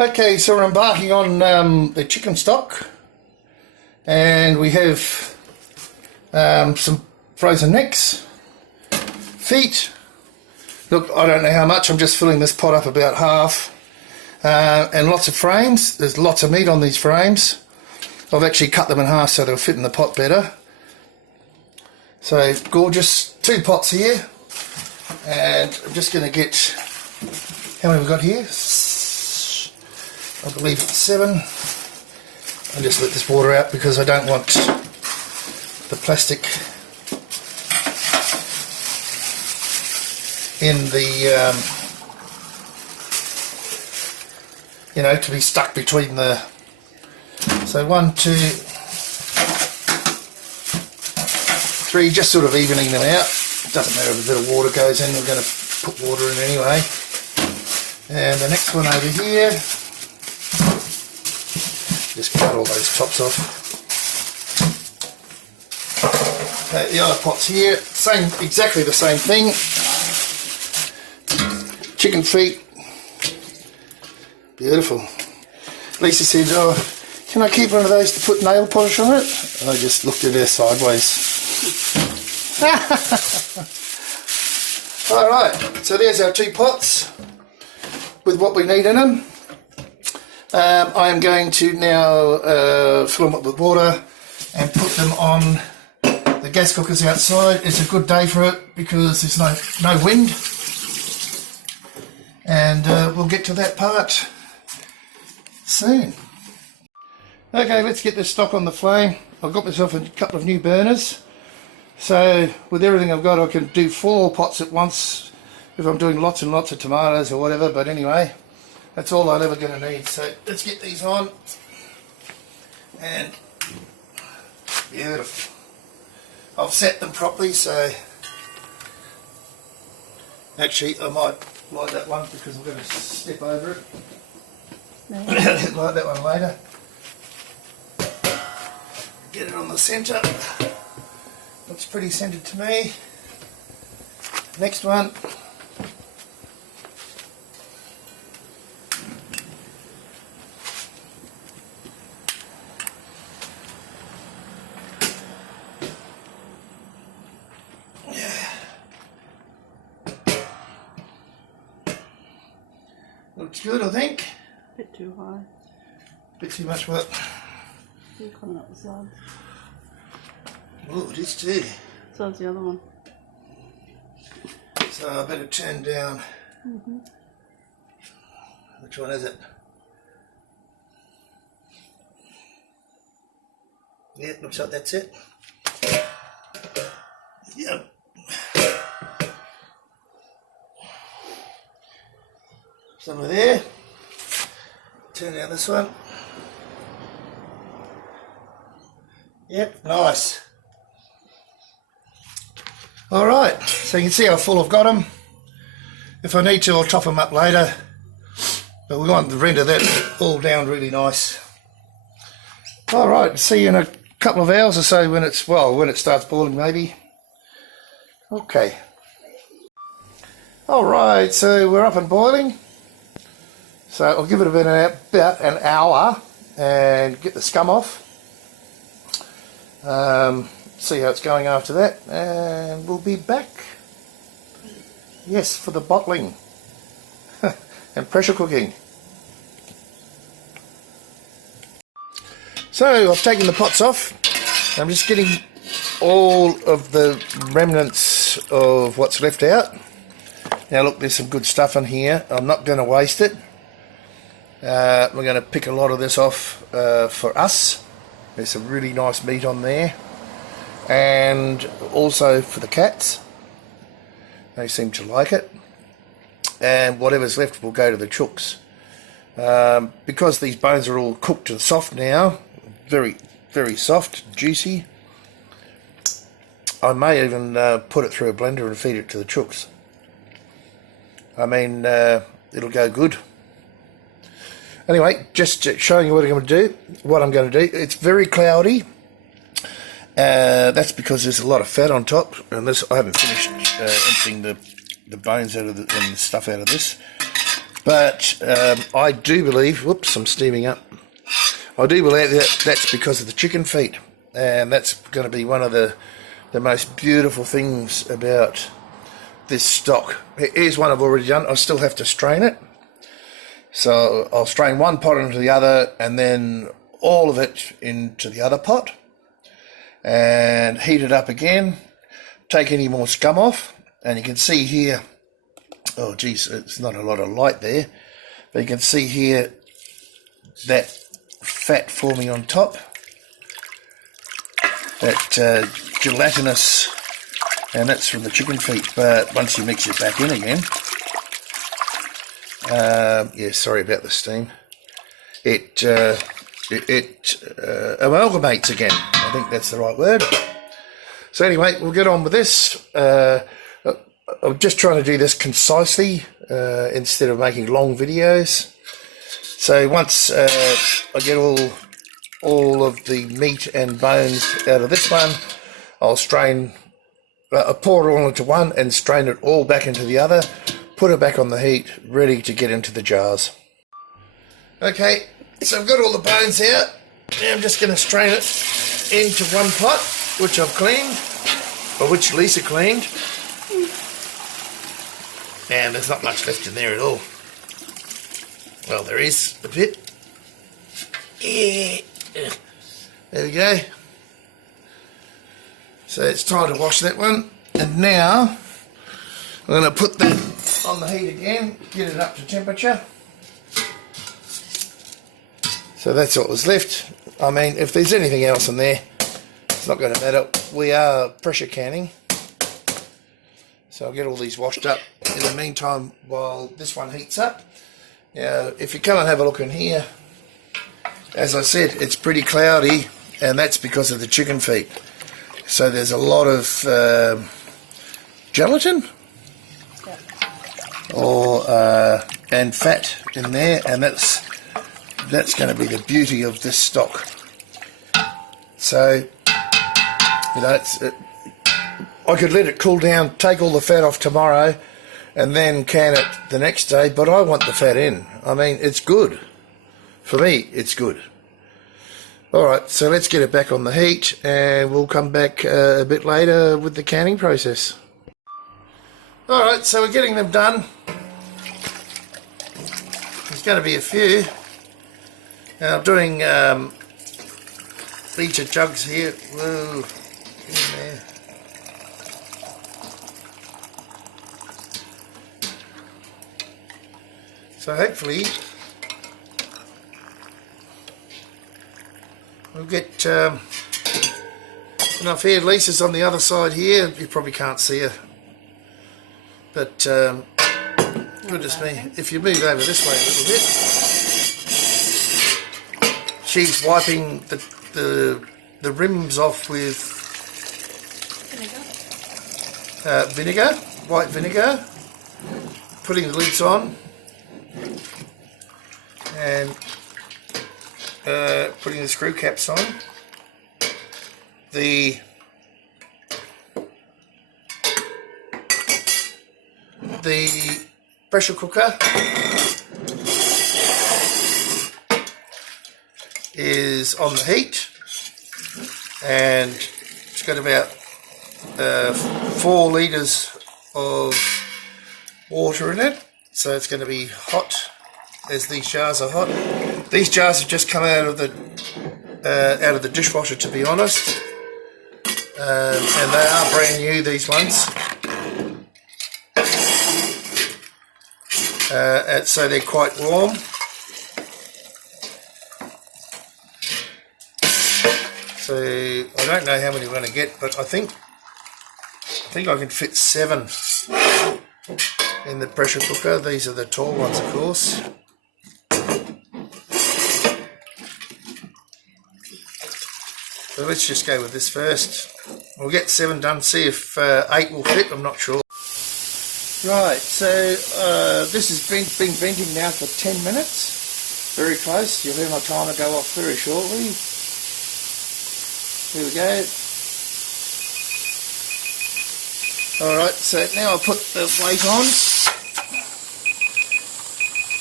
Okay, so we're embarking on the chicken stock, and we have some frozen necks, feet. Look, I don't know how much, I'm just filling this pot up about half, and lots of frames. There's lots of meat on these frames. I've actually cut them in half so they'll fit in the pot better. So gorgeous, 2 pots here, and I'm just going to get, how many have we got here? I believe 7. I'll just let this water out because I don't want the plastic in the, to be stuck between the, so 1, 2, 3, just sort of evening them out. It doesn't matter if a bit of water goes in, we're going to put water in anyway. And the next one over here, just cut all those tops off. Okay, the other pots here, exactly the same thing. Chicken feet, beautiful. Lisa said, "Oh, can I keep one of those to put nail polish on it?" I just looked at her sideways. Alright, so there's our 2 pots with what we need in them. I am going to now fill them up with water and put them on the gas cookers outside. It's a good day for it because there's no wind, and we'll get to that part soon. Okay, let's get this stock on the flame. I've got myself a couple of new burners, so with everything I've got I can do 4 pots at once if I'm doing lots and lots of tomatoes or whatever, but anyway, that's all I'm ever going to need. So let's get these on, and beautiful. I've set them properly, so actually I might light that one because I'm going to step over it. Light that one later. Get it on the centre. Looks pretty centred to me. Next one. Looks good, I think. Bit too high. Bit too much work. You're coming up the side. Oh, it is too. So is the other one. So I better turn down. Which one is it? Yeah, looks like that's it. Yep. Somewhere there. Turn down this one. Yep, nice. Alright, so you can see how full I've got them. If I need to, I'll top them up later. But we want to render that all down really nice. Alright, see you in a couple of hours or so when it's, well, when it starts boiling maybe. Okay. Alright, so we're up and boiling. So I'll give it about an hour and get the scum off. See how it's going after that, and we'll be back. Yes, for the bottling and pressure cooking. So I've taken the pots off. I'm just getting all of the remnants of what's left out. Now look, there's some good stuff in here. I'm not going to waste it. We're going to pick a lot of this off for us. There's some really nice meat on there. And also for the cats. They seem to like it. And whatever's left will go to the chooks. Because these bones are all cooked and soft now, very, very soft, juicy, I may even put it through a blender and feed it to the chooks. I mean, it'll go good. Anyway, just showing you what I'm going to do. It's very cloudy. That's because there's a lot of fat on top, and this I haven't finished emptying the bones out of and the stuff out of this. But I do believe, whoops, I'm steaming up. I do believe that that's because of the chicken feet, and that's going to be one of the most beautiful things about this stock. Here's one I've already done. I still have to strain it. So I'll strain one pot into the other and then all of it into the other pot and heat it up again, take any more scum off, and you can see here, oh geez, it's not a lot of light there, but you can see here that fat forming on top, that gelatinous, and that's from the chicken feet. But once you mix it back in again, yeah, sorry about the steam, it amalgamates again. I think that's the right word. So anyway, we'll get on with this. I'm just trying to do this concisely instead of making long videos. So once I get all of the meat and bones out of this one, I'll strain, pour it all into one and strain it all back into the other, put it back on the heat, ready to get into the jars. Okay, so I've got all the bones out. Now I'm just going to strain it into one pot, which I've cleaned, or which Lisa cleaned. And there's not much left in there at all. Well, there is a bit. Yeah. There we go. So it's time to wash that one. And now I'm going to put that on the heat again, get it up to temperature. So that's what was left. I mean, if there's anything else in there, it's not going to matter. We are pressure canning. So I'll get all these washed up in the meantime while this one heats up. Now, if you come and have a look in here, as I said, it's pretty cloudy, and that's because of the chicken feet. So there's a lot of gelatin or and fat in there, and that's going to be the beauty of this stock. So, you know, I could let it cool down, take all the fat off tomorrow, and then can it the next day, but I want the fat in. I mean, it's good. For me, it's good. Alright, so let's get it back on the heat, and we'll come back a bit later with the canning process. Alright, so we're getting them done. There's going to be a few. Now I'm doing liter jugs here. Whoa, get in there. So hopefully we'll get enough here. Lisa's on the other side here. You probably can't see her, but goodness me, if you move over this way a little bit, she's wiping the rims off with vinegar, white vinegar, putting the lids on, and putting the screw caps on. The pressure cooker is on the heat, and it's got about 4 litres of water in it, so it's going to be hot as these jars are hot. These jars have just come out of the dishwasher, to be honest, and they are brand new, these ones. So they're quite warm. So I don't know how many we're going to get, but I think I can fit 7 in the pressure cooker. These are the tall ones, of course. So let's just go with this first. We'll get 7 done, see if 8 will fit, I'm not sure. Right, so this has been venting now for 10 minutes. Very close. You'll hear my timer go off very shortly. Here we go. Alright, so now I'll put the weight on.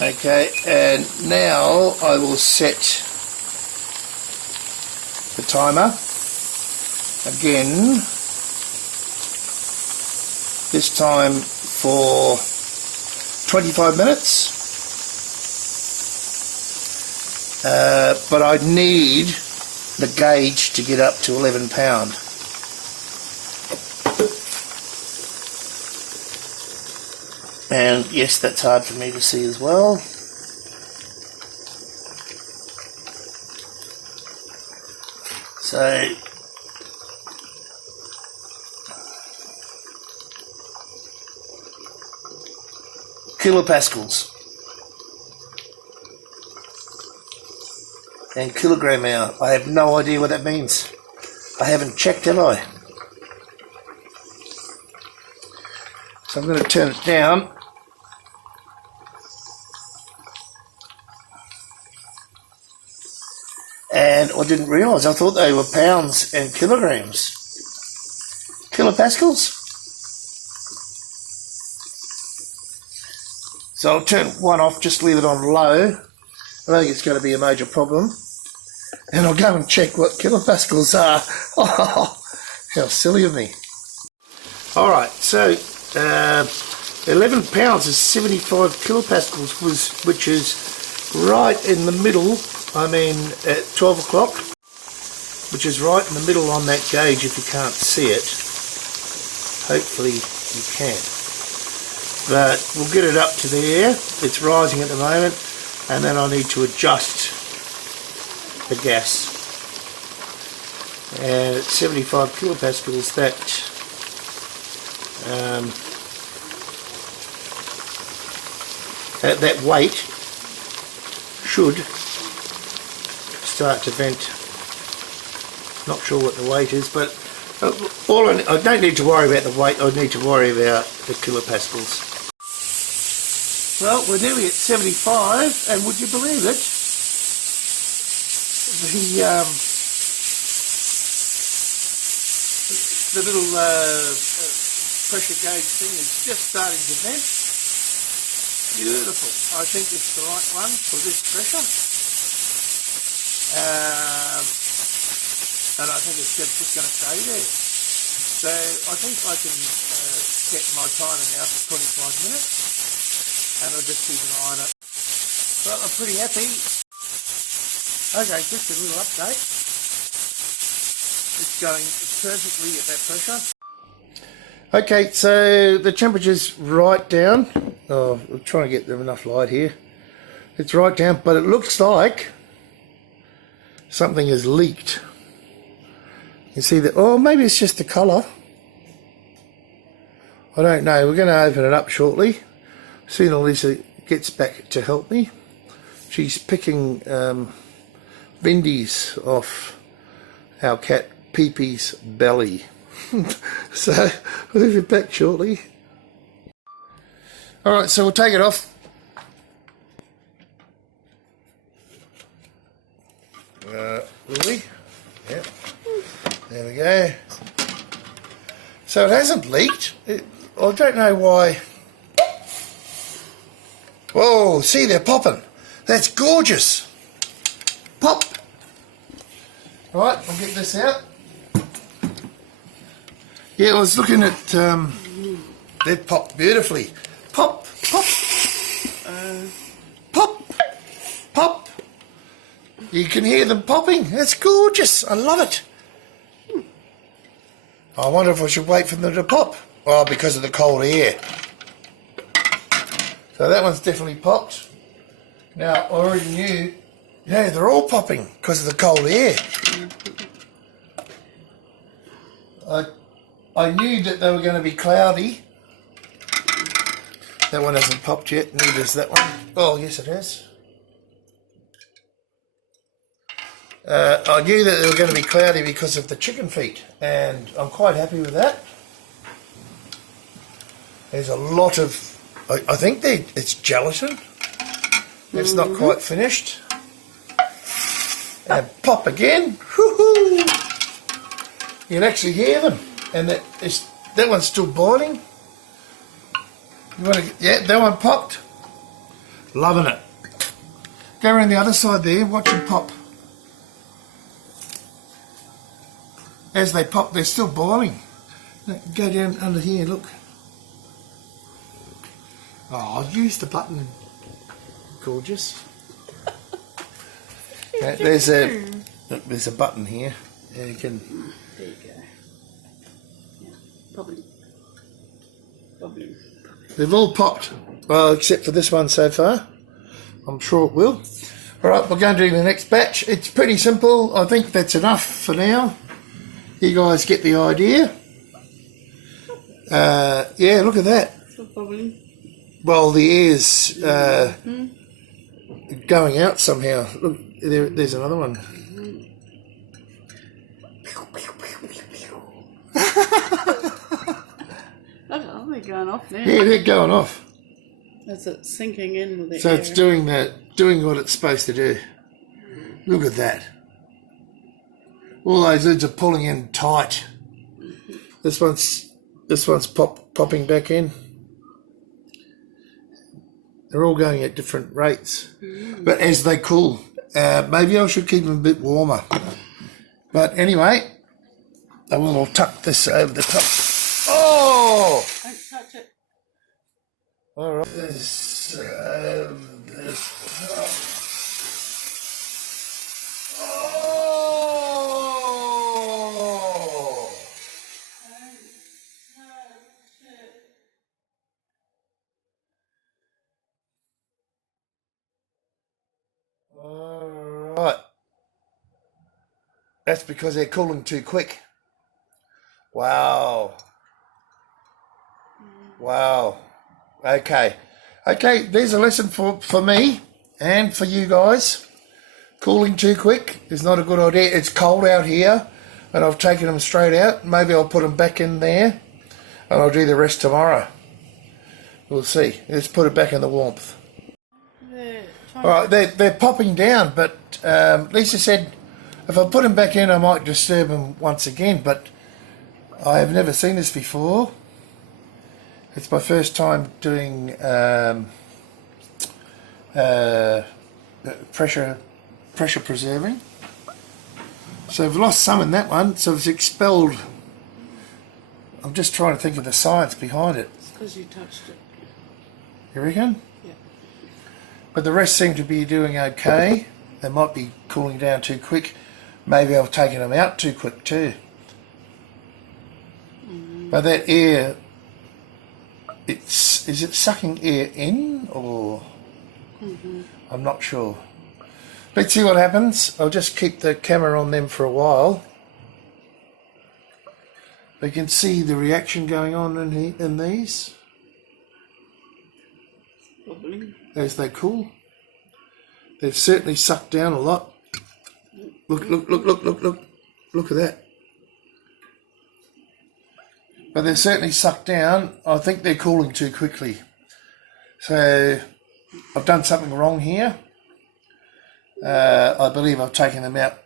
Okay, and now I will set the timer again, this time for 25 minutes. But I need the gauge to get up to 11 pound. And yes, that's hard for me to see as well. So kilopascals and kilogram hour. I have no idea what that means. I haven't checked, have I? So I'm going to turn it down. And I didn't realise, I thought they were pounds and kilograms. Kilopascals? So I'll turn one off, just leave it on low. I don't think it's going to be a major problem. And I'll go and check what kilopascals are. Oh, how silly of me. Alright, so 11 pounds is 75 kilopascals, which is right in the middle. I mean at 12 o'clock, which is right in the middle on that gauge if you can't see it. Hopefully you can. But we'll get it up to there. It's rising at the moment, and then I need to adjust the gas. And at 75 kilopascals, that weight should start to vent. Not sure what the weight is, but I don't need to worry about the weight. I need to worry about the kilopascals. Well, we're nearly at 75, and would you believe it? The little pressure gauge thing is just starting to vent. Beautiful. I think it's the right one for this pressure. And I think it's just going to stay there. So I think I can set my timer now for 25 minutes, and I'll just keep an eye on it. Well, I'm pretty happy. Okay, just a little update. It's going perfectly at that pressure. Okay, so the temperature's right down. Oh, I'm trying to get enough light here. It's right down, but it looks like something has leaked. You see that? Oh, maybe it's just the colour. I don't know. We're going to open it up shortly. Soon Elisa gets back to help me. She's picking bendies off our cat Pee-Pee's belly. So we'll leave it back shortly. Alright, so we'll take it off. Will we? Yep. There we go. So it hasn't leaked. I don't know why. Whoa, see, they're popping. That's gorgeous. Pop. Right, I'll get this out. Yeah, I was looking at, they've popped beautifully. Pop, pop, pop, pop. You can hear them popping. That's gorgeous. I love it. I wonder if I should wait for them to pop. Well, because of the cold air. So that one's definitely popped. Now, I already knew, yeah, they're all popping because of the cold air. I knew that they were going to be cloudy. That one hasn't popped yet, neither is that one. Oh, yes it has. I knew that they were going to be cloudy because of the chicken feet, and I'm quite happy with that. There's a lot of, I think it's gelatin. It's not quite finished. And pop again. Woohoo! You can actually hear them, and that one's still boiling. Yeah, that one popped. Loving it. Go around the other side there, watch them pop. As they pop, they're still boiling. Go down under here, look. Oh, I'll use the button. Gorgeous. There's a button here. Yeah, you can. There you go. Yeah, probably. They've all popped. Well, except for this one so far. I'm sure it will. All right, we're going to do the next batch. It's pretty simple. I think that's enough for now. You guys get the idea. Yeah, look at that. Still bubbling. Well, the air's going out somehow. Look, there's another one. Look, they're going off now. Yeah, they're going off. That's it sinking in with the So air. it's doing what it's supposed to do. Look at that. All those lids are pulling in tight. This one's popping back in. They're all going at different rates, but as they cool, maybe I should keep them a bit warmer. But anyway, I will tuck this over the top. Oh! Don't touch it. All right. This over the top. Oh! All right. That's because they're cooling too quick. Wow. Wow. Okay. Okay, there's a lesson for me and for you guys. Cooling too quick is not a good idea. It's cold out here and I've taken them straight out. Maybe I'll put them back in there and I'll do the rest tomorrow. We'll see. Let's put it back in the warmth. All right, they're popping down, but Lisa said if I put them back in, I might disturb them once again, but I have never seen this before. It's my first time doing pressure preserving. So I've lost some in that one, so it's expelled. I'm just trying to think of the science behind it. It's because you touched it. You reckon? Yeah. But the rest seem to be doing okay. They might be cooling down too quick. Maybe I've taken them out too quick too. But that air, is it sucking air in or? I'm not sure. Let's see what happens. I'll just keep the camera on them for a while. You can see the reaction going on in these Bubbling. as they cool. They've certainly sucked down a lot. Look at that. But they're certainly sucked down. I think they're cooling too quickly. So I've done something wrong here. I believe I've taken them out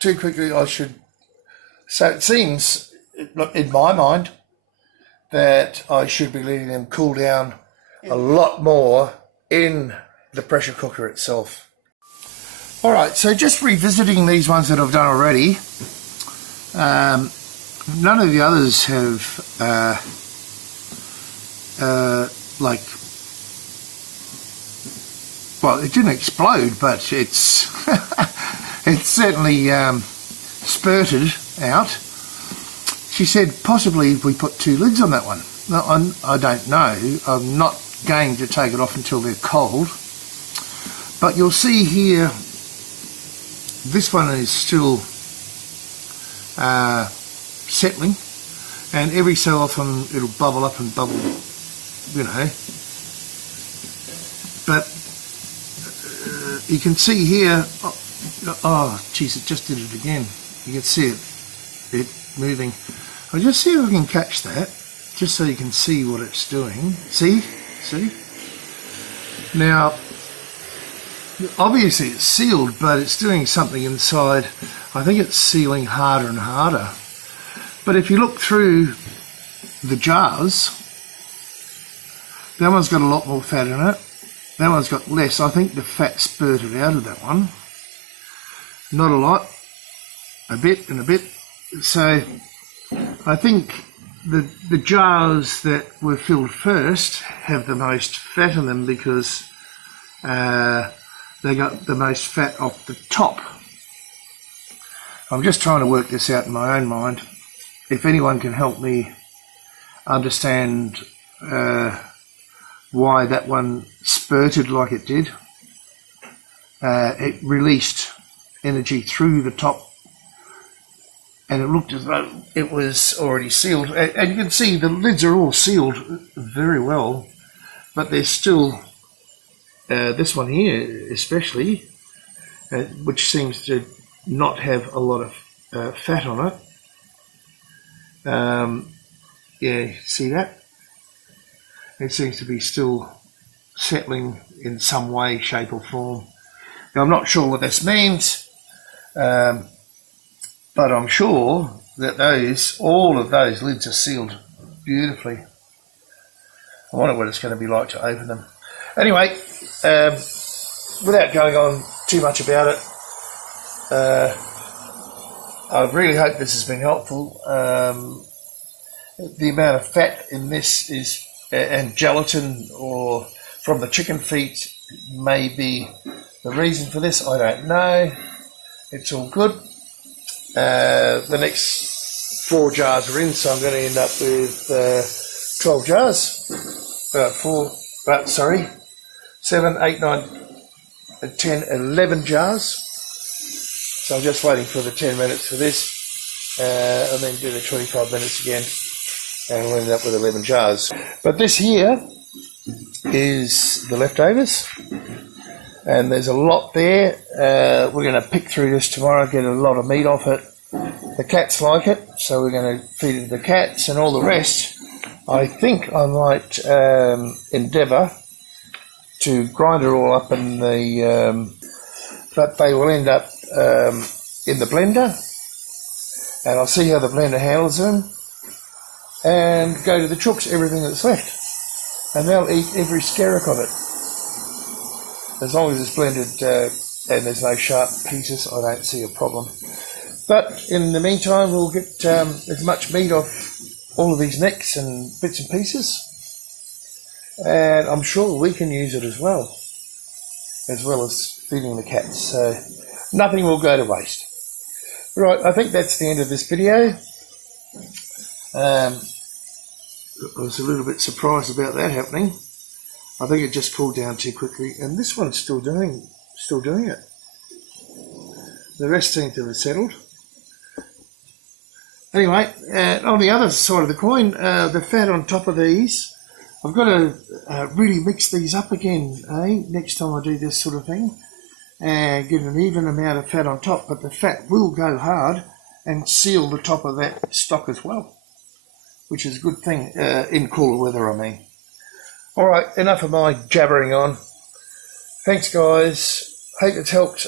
too quickly. So it seems, in my mind, that I should be letting them cool down a lot more in the pressure cooker itself. All right, so just revisiting these ones that I've done already. None of the others have well, it didn't explode, but it's it's certainly spurted out. She said possibly if we put 2 lids on that one. No, I don't know. I'm not going to take it off until they're cold. But you'll see here, this one is still settling, and every so often it'll bubble up and bubble, you know. But you can see here, oh geez, it just did it again. You can see it moving. I'll just see if I can catch that, just so you can see what it's doing. See? Now, obviously it's sealed, but it's doing something inside. I think it's sealing harder and harder. But if you look through the jars, that one's got a lot more fat in it, That one's got less. I think the fat spurted out of that one. Not a lot. A bit and a bit. So I think the jars that were filled first have the most fat in them because they got the most fat off the top. I'm just trying to work this out in my own mind. If anyone can help me understand why that one spurted like it did, it released energy through the top and it looked as though it was already sealed. And you can see the lids are all sealed very well, but there's still this one here especially, which seems to not have a lot of fat on it. Yeah, see that? It seems to be still settling in some way, shape or form. Now I'm not sure what this means, but I'm sure that all of those lids are sealed beautifully. I wonder what it's going to be like to open them. Anyway, without going on too much about it, I really hope this has been helpful. The amount of fat in this is, and gelatin or from the chicken feet may be the reason for this. I don't know. It's all good. The next 4 jars are in, so I'm going to end up with 12 jars. 7, 8, 9, 10, 11 jars. So I'm just waiting for the 10 minutes for this, and then do the 25 minutes again, and we'll end up with 11 jars. But this here is the leftovers, and there's a lot there. We're going to pick through this tomorrow, get a lot of meat off it. The cats like it, so we're going to feed it to the cats, and all the rest I think I might endeavour to grind it all up in the but they will end up in the blender, and I'll see how the blender handles them, and go to the chooks, everything that's left, and they'll eat every skerrick of it. As long as it's blended and there's no sharp pieces, I don't see a problem. But in the meantime, we'll get as much meat off all of these necks and bits and pieces, and I'm sure we can use it as well as feeding the cats. So nothing will go to waste. Right, I think that's the end of this video. I was a little bit surprised about that happening. I think it just cooled down too quickly, and this one's still doing it. The rest seem to have settled. Anyway, on the other side of the coin, the fat on top of these, I've got to really mix these up again, next time I do this sort of thing, and get an even amount of fat on top, but the fat will go hard and seal the top of that stock as well, which is a good thing in cooler weather, I mean. Alright, enough of my jabbering on. Thanks guys, hope it's helped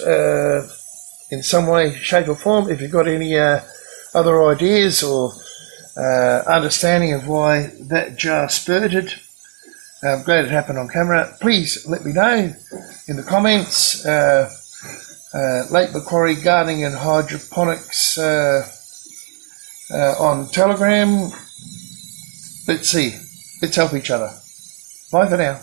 in some way, shape or form. If you've got any other ideas or understanding of why that jar spurted, I'm glad it happened on camera. Please let me know in the comments. Lake Macquarie Gardening and Hydroponics on Telegram. Let's see. Let's help each other. Bye for now.